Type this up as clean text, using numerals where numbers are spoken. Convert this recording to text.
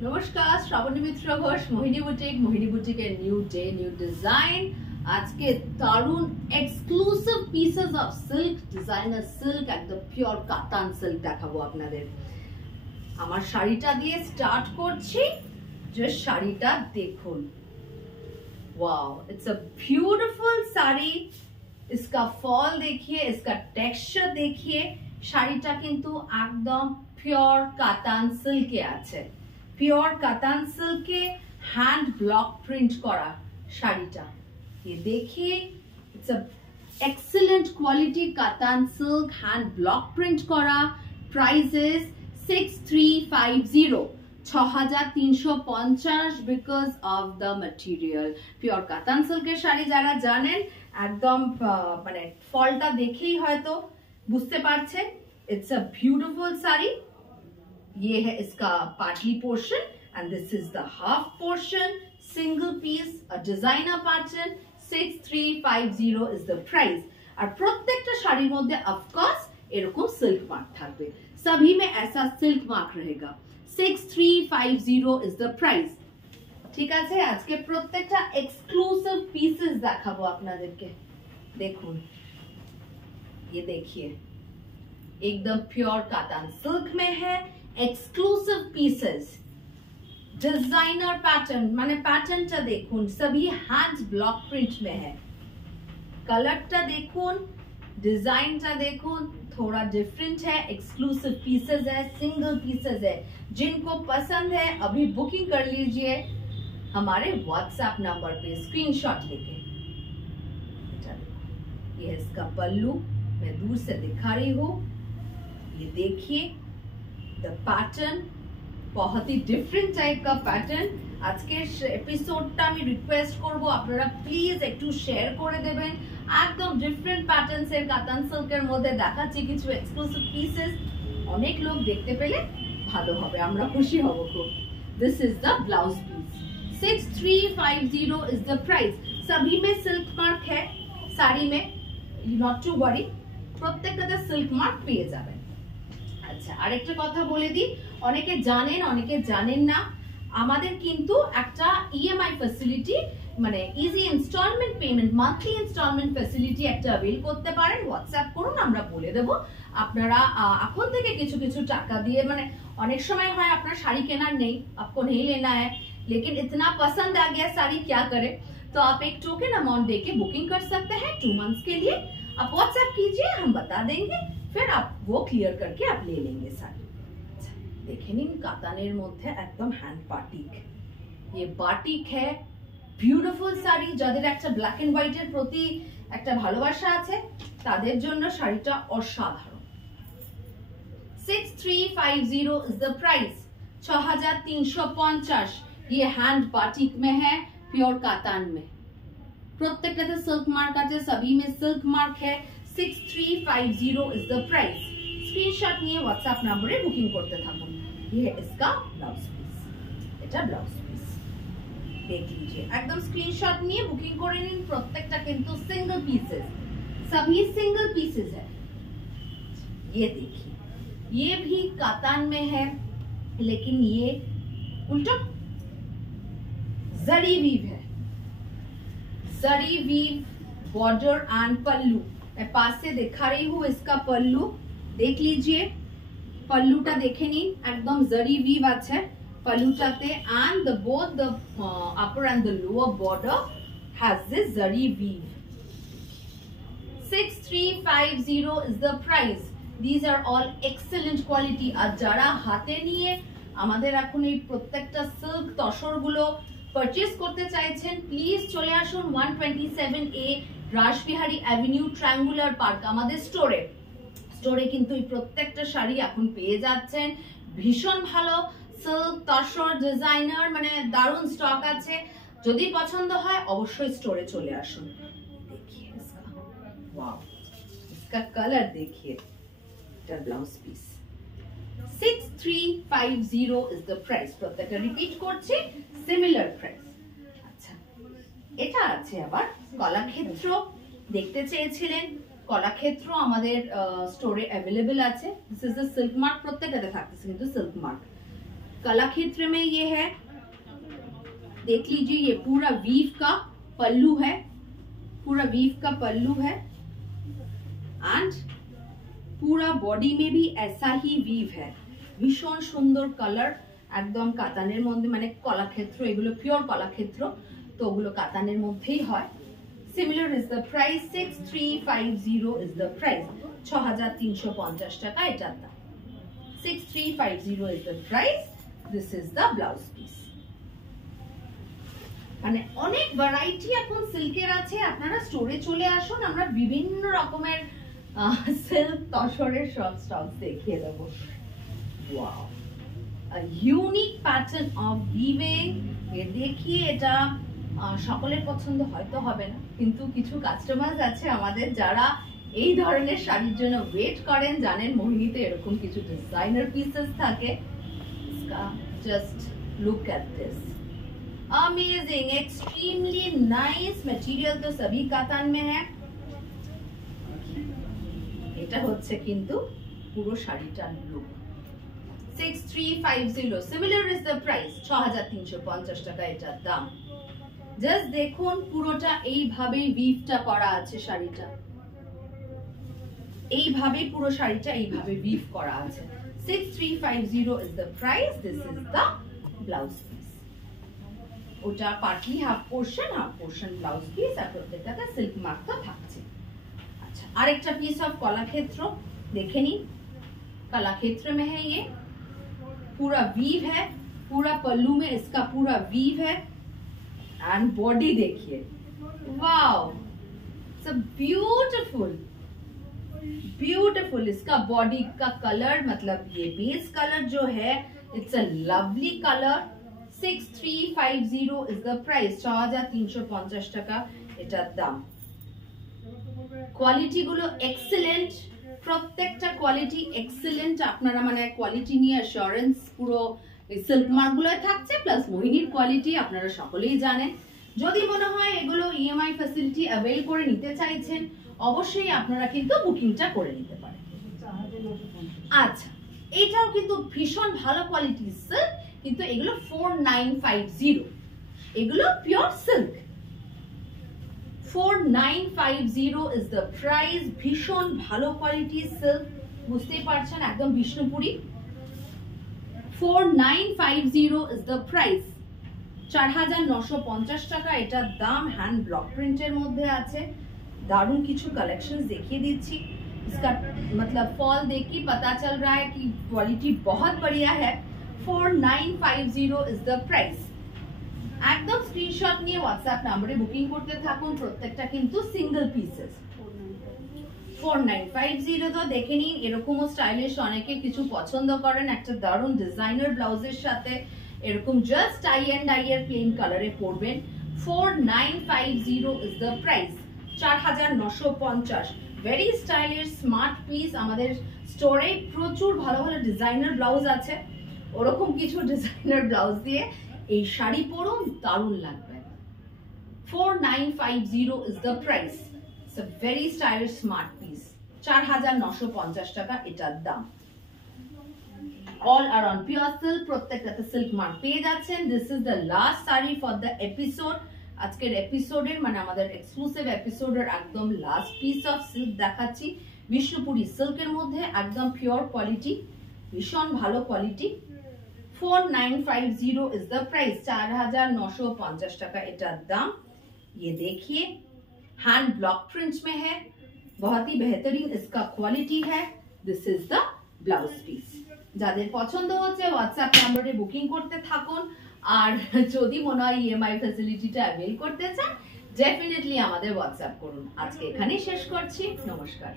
नमस्कार, Shrabani Mitra Ghosh, Mohini boutique new day new design. आज के दारुण exclusive pieces of silk, designer silk, एकदम পিওর কাতান সিল্ক দেখাবো আপনাদের। আমার শাড়িটা দিয়ে স্টার্ট করছি। যে শাড়িটা দেখুন, wow, it's a beautiful sari. इसका फॉल देखिए, इसका टेक्सचर देखिए। শাড়িটা কিন্তু একদম পিওর কাতান সিল্কে আছে। পিওর কাতান सिल्के हैंड ब्लॉक प्रिंट करा शाड़ीटा, ये देखिए, it's a excellent quality katan silk hand block print करा। Prices 6350 6350 because of the material. Pure katan सिल्केर शाड़ी যারা জানেন একদম মানে ফলটা দেখেই হয়তো বুঝতে পারছেন। It's a beautiful sari. ये है इसका partly portion and this is the half portion, single piece, a designer pattern. 6350 is the price. और प्रत्येकটা শাড়ির মধ্যে অফকোর্স এরকম সিল্ক মার্ক থাকবে, सभी में ऐसा सिल्क मार्क रहेगा। 6350 इज द प्राइस। ঠিক আছে, আজকে প্রত্যেকটা এক্সক্লুসিভ পিসেস দেখাবো আপনাদেরকে। দেখুন, ये देखिए, एकदम प्योर कातान सिल्क में है। एक्सक्लूसिव पीसेस, डिजाइनर पैटर्न, माने पैटर्नটা দেখুন, सभी हैंड ब्लॉक प्रिंट में है। कलरটা দেখুন, डिजाइनটা দেখুন, थोड़ा डिफरेंट है। एक्सक्लूसिव पीसेस है, सिंगल पीसेस है। जिनको पसंद है अभी बुकिंग कर लीजिए हमारे व्हाट्सएप नंबर पे स्क्रीनशॉट लेके। ये है इसका पल्लू, मैं दूर से दिखा रही हूँ। ये देखिए द पैटर्न, बहुत ही डिफरेंट टाइप का पैटर्न। आज के एपिसोडটা আমি রিকোয়েস্ট করব আপনারা প্লিজ একটু শেয়ার করে দেবেন। একদম ডিফারেন্ট প্যাটার্নস এর কাতান সিল্কের মধ্যে দেখাচ্ছি কিছু এক্সক্লুসিভ পিসেস। অনেক লোক দেখতে পেলে ভালো হবে, আমরা খুশি হব খুব। This is the blouse piece. 6350 is the price. सभी में सिल्क मार्क है साड़ी में, नॉट टू वरी, প্রত্যেকটাতে সিল্ক মার্ক পেয়ে যাবেন। আচ্ছা, আরেকটা কথা বলে দিই, অনেকে জানেন অনেকে জানেন না, আমাদের কিন্তু একটা ইএমআই ফ্যাসিলিটি, মানে easy installment payment, monthly installment facility একটা अवेल করতে পারেন। হোয়াটসঅ্যাপ করুন, আমরা বলে দেব। আপনারা এখন থেকে কিছু কিছু টাকা দিয়ে, মানে অনেক সময় হয় আপনার শাড়ি কেনার নেই, आपको नहीं लेना है लेकिन इतना पसंद आ गया साड़ी, क्या करें, तो आप एक टोकन अमाउंट देके बुकिंग कर सकते हैं 2 मंथ्स के लिए। आप व्हाट्सएप कीजिए, हम बता देंगे, फिर आप वो क्लियर करके आप ले लेंगे साड़ी। देखे निन कातानेर मध्य एकदम हैंड बाटिक, ये बाटिक है। ब्यूटीफुल শাড়ি, যাদের একটা ব্ল্যাক এন্ড হোয়াইটের প্রতি একটা ভালোবাসা আছে তাদের জন্য শাড়িটা অসাধারণ। 6350 इज द प्राइस। 6350। ये हैंड बाटिक में है, प्योर कातान में। প্রত্যেকটাতে সিল্ক মার্ক আছে, सभी में सिल्क मार्क है। 6350 इज द प्राइस। स्क्रीनशॉट নিয়ে व्हाट्सएप নম্বরে বুকিং করতে থাকুন। ये है इसका ब्लाउज पीस, এটা ব্লাউজ পিস देख लीजिए। एकदम स्क्रीनशॉट নিয়ে বুকিং করে নিন। প্রত্যেকটা কিন্তু सिंगल पीसेस, सभी सिंगल पीसेस है। ये देखिए, ये भी कातान में है लेकिन ये उल्टा जरी वीव है। जरी वीव बॉर्डर एंड पल्लू, मैं पास से दिखा रही हूँ इसका पल्लू, देख लीजिए। पल्लूटा देखे नी, एकदम जरी वीव আছে पल्लूटाते, and the both the upper and the lower border has this zari weave। 6350 is the price। These are all excellent quality। আর যারা হাতে নিয়ে আমাদের এখন এই প্রত্যেকটা সিল্ক তসরগুলো পারচেজ করতে চাইছেন, প্লিজ চলে আসুন 127A Rashbehari avenue, triangular park আমাদের স্টোরে। স্টোরে কিন্তু এই প্রত্যেকটা শাড়ি এখন পেয়ে যাচ্ছেন। ভীষণ ভালো সিল্ক তসর ডিজাইনার, মানে দারুণ স্টক আছে। যদি পছন্দ হয় অবশ্যই স্টোরে চলে আসুন। देखिए इसका, वाओ, इसका कलर देखिए। এটা blouse piece. 6350 is the price. প্রত্যেকটা রিপিট করছি, সিমিলার প্রাইস। আচ্ছা, এটা আছে আবার কলাক্ষেত্র, দেখতে চেয়েছিলেন। কলাক্ষেত্র আমাদের স্টোরে अवेलेबल আছে। This is the silk mark, প্রত্যেকটাতে থাকতেছে কিন্তু সিল্ক মার্ক। कलाक्षेत्र में ये है, देख लीजिए ये पूरा वीव का पल्लू है, पूरा वीव का पल्लू है एंड पूरा बॉडी में भी ऐसा ही वीव है। भीषण सुंदर कलर, একদম কাতানের মধ্যে, মানে কলাক্ষেত্র, এগুলো পিওর কলাক্ষেত্র, তো ওগুলো কাতানের মধ্যেই হয়। Similar is the price, 6350 is the price, 6350 টাকা এটার দাম। 6350 is the price. This is the blouse piece. মানে অনেক ভ্যারাইটি এখন সিল্কের আছে, আপনারা স্টোরে চলে আসুন, আমরা বিভিন্ন রকমের সিল্ক তসরের সব স্টক দেখিয়ে দেবো। Wow, a unique pattern of weaving। দেখিয়ে এটা সকলের পছন্দ হয়তো হবে না, কিন্তু কিছু কাস্টমার্স আছে আমাদের যারা এই ধরনের শাড়ির জন্য ওয়েট করেন, জানেন মোহিনীতে এরকম কিছু ডিজাইনার পিসেস থাকে। Just look at this, amazing, extremely nice material, तो सभी कातान में है। এটা হচ্ছে কিন্তু পুরো শাড়িটার look. 6350, similar is the price, 6350 টাকা এটার দাম। জাস্ট দেখুন পুরোটা এইভাবে উইভটা করা আছে, শাড়িটা এইভাবে, পুরো শাড়িটা এইভাবে উইভ করা আছে। 6350 is the price. This is the blouse piece. ওটা partly half portion blouse piece, আর প্রত্যেকটাতে সিল্ক মার্ক তো থাকছে। अच्छा, আরেকটা পিস অফ কলাক্ষেত্র দেখে নি। कलाक्षेत्र में है ये, पूरा वीव है, पूरा पल्लू में इसका पूरा वीव है एंड बॉडी देखिए, वाओ, सो ब्यूटीफुल ब्यूटीफुल। इसका बॉडी का कलर, मतलब ये बेस कलर जो है, it's a lovely colour. 6350 is the price, 6350 টাকা এটার দাম। কোয়ালিটি গুলো এক্সেলেন্ট, প্রত্যেকটা কোয়ালিটি এক্সেলেন্ট। আপনারা মানে কোয়ালিটি নিয়ে অ্যাসুরেন্স পুরো সিল্ক মার্ক গুলোয় থাকছে, প্লাস মোহিনীর কোয়ালিটি আপনারা সকলেই জানেন। যদি মনে হয় এগুলো ইএমআই ফ্যাসিলিটি অ্যাভেল করে নিতে চাইছেন, অবশ্যই আপনারা কিন্তু বুকিংটা করে নিতে পারেন। আচ্ছা, এটাও কিন্তু ভীষণ ভালো কোয়ালিটির সিল্ক, কিন্তু এগুলো 4950, এগুলো pure silk. 4950 is the price. ভীষণ ভালো কোয়ালিটির সিল্ক, বুঝতেই পারছেন, একদম বিষ্ণুপুরি। 4950 ইজ দ্য প্রাইস, 4950 টাকা এটার দাম। হ্যান্ড ব্লক প্রিন্টের মধ্যে আছে। दारुण কিছু कलेक्शंस देखिए दीजिए। इसका मतलब फॉल देख के पता चल रहा है कि क्वालिटी बहुत बढ़िया है। 4950 इज द प्राइस। একদম স্ক্রিনশট নিয়ে হোয়াটসঅ্যাপ নম্বরে বুকিং করতে থাকুন, প্রত্যেকটা কিন্তু সিঙ্গেল পিসেস। 4950 তো দেখে নিন, এরকমও স্টাইলিশ অনেকে কিছু পছন্দ করেন একটা দারুণ ডিজাইনার ব্লাউজের সাথে, এরকম জাস্ট টাই এন্ড ডাই এর প্লেন কালারে পরবেন। 4950 is the price, 4950। Very stylish smart piece. আমাদের স্টোরে প্রচুর ভালো ভালো ডিজাইনার ব্লাউজ আছে, ওরকম কিছু ডিজাইনার ব্লাউজ দিয়ে এই শাড়ি পরুন, দারুণ লাগবে। 4950 is the price. It's a very stylish smart piece, 4950 টাকা এটার দাম। All are on pure silk, প্রত্যেকটাতে সিল্ক মার্ক পেয়ে যাচ্ছেন। This is the last sari for the episode. আজকের এপিসোডের মানে আমাদের এক্সক্লুসিভ এপিসোডের একদম লাস্ট পিস অফ সিল্ক দেখাচ্ছি। বিষ্ণুপুরি সিল্কের মধ্যে একদম পিওর কোয়ালিটি, ভীষণ ভালো কোয়ালিটি। 4950 इज द प्राइस, 4950 টাকা এটার দাম। ये देखिए हैंड ब्लॉक प्रिंट में है, बहुत ही बेहतरीन इसका क्वालिटी है। This is the blouse piece. যাদের পছন্দ হচ্ছে হোয়াটসঅ্যাপ নম্বরে বুকিং করতে থাকুন, আর যদি মনে হয় ইএমআই ফ্যাসিলিটিটা অ্যাভেল করতে চান, ডেফিনেটলি আমাদের হোয়াটসঅ্যাপ করুন। আজকে এখানেই শেষ করছি, নমস্কার।